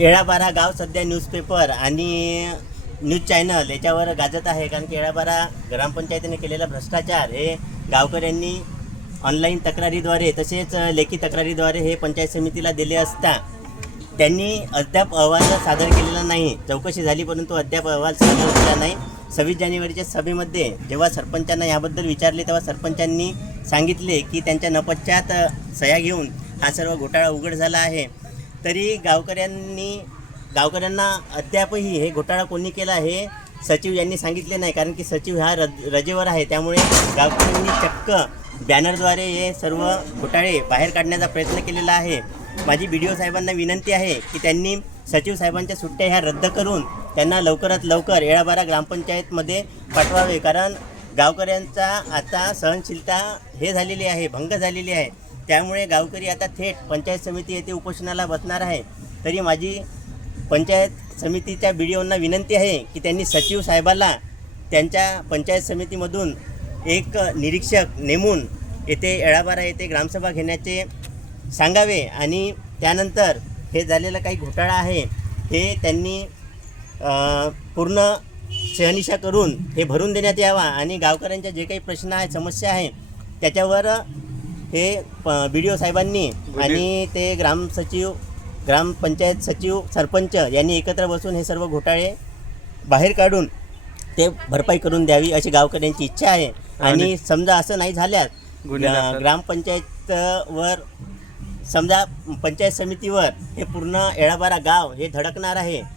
येळापारा गाव सध्या न्यूजपेपर आणि न्यूज चॅनल याच्यावर गाजत आहे. कारण की येळापारा ग्रामपंचायतीने केलेला भ्रष्टाचार हे गावकऱ्यांनी ऑनलाईन तक्रारीद्वारे तसेच लेखी तक्रारीद्वारे हे पंचायत समितीला दिले असता त्यांनी अद्याप अहवाल सादर केलेला नाही. चौकशी झाली परंतु अद्याप अहवाल सादर केला नाही. सव्वीस जानेवारीच्या सभेमध्ये जेव्हा सरपंचांना याबद्दल विचारले तेव्हा सरपंचांनी सांगितले की त्यांच्या नपश्चात सह्या घेऊन हा सर्व घोटाळा उघड झाला आहे. तरी गावकऱ्यांनी गावकऱ्यांना अद्यापही हे घोटाळा कोणी केला हे सचिव यांनी सांगितले नाही. कारण की सचिव हा रज रजेवर आहे. त्यामुळे गावकऱ्यांनी चक्क बॅनरद्वारे हे सर्व घोटाळे बाहेर काढण्याचा प्रयत्न केलेला आहे. माझी बी डी ओ साहेबांना विनंती आहे की त्यांनी सचिव साहेबांच्या सुट्ट्या ह्या रद्द करून त्यांना लवकरात लवकर येळाबारा ग्रामपंचायतमध्ये पाठवावे. कारण गावकऱ्यांचा आता सहनशीलता हे झालेली आहे भंग झालेली आहे. त्यामुळे गावकरी आता थेट पंचायत समिती येथे उपोषणाला बसणार आहे. तरी माझी पंचायत समितीच्या बी डी ओंना विनंती आहे की त्यांनी सचिव साहेबाला त्यांच्या पंचायत समितीमधून एक निरीक्षक नेमून येथे येळाबारा येथे ग्रामसभा घेण्याचे सांगावे आणि त्यानंतर हे झालेलं काही घोटाळा आहे हे त्यांनी पूर्ण शहनिशा करून हे भरून देण्यात यावा आणि गावकऱ्यांच्या जे काही प्रश्न आहे समस्या आहे त्याच्यावर हे बी डी ओ साहेबांनी आणि ते ग्राम सचिव ग्रामपंचायत सचिव सरपंच यांनी एकत्र बसून हे सर्व घोटाळे बाहेर काढून ते भरपाई करून द्यावी अशी गावकऱ्यांची इच्छा आहे आणि समजा असं नाही झाल्यास. ग्रामपंचायतवर समजा पंचायत समितीवर हे पूर्ण येळाबारा गाव हे धडकणार आहे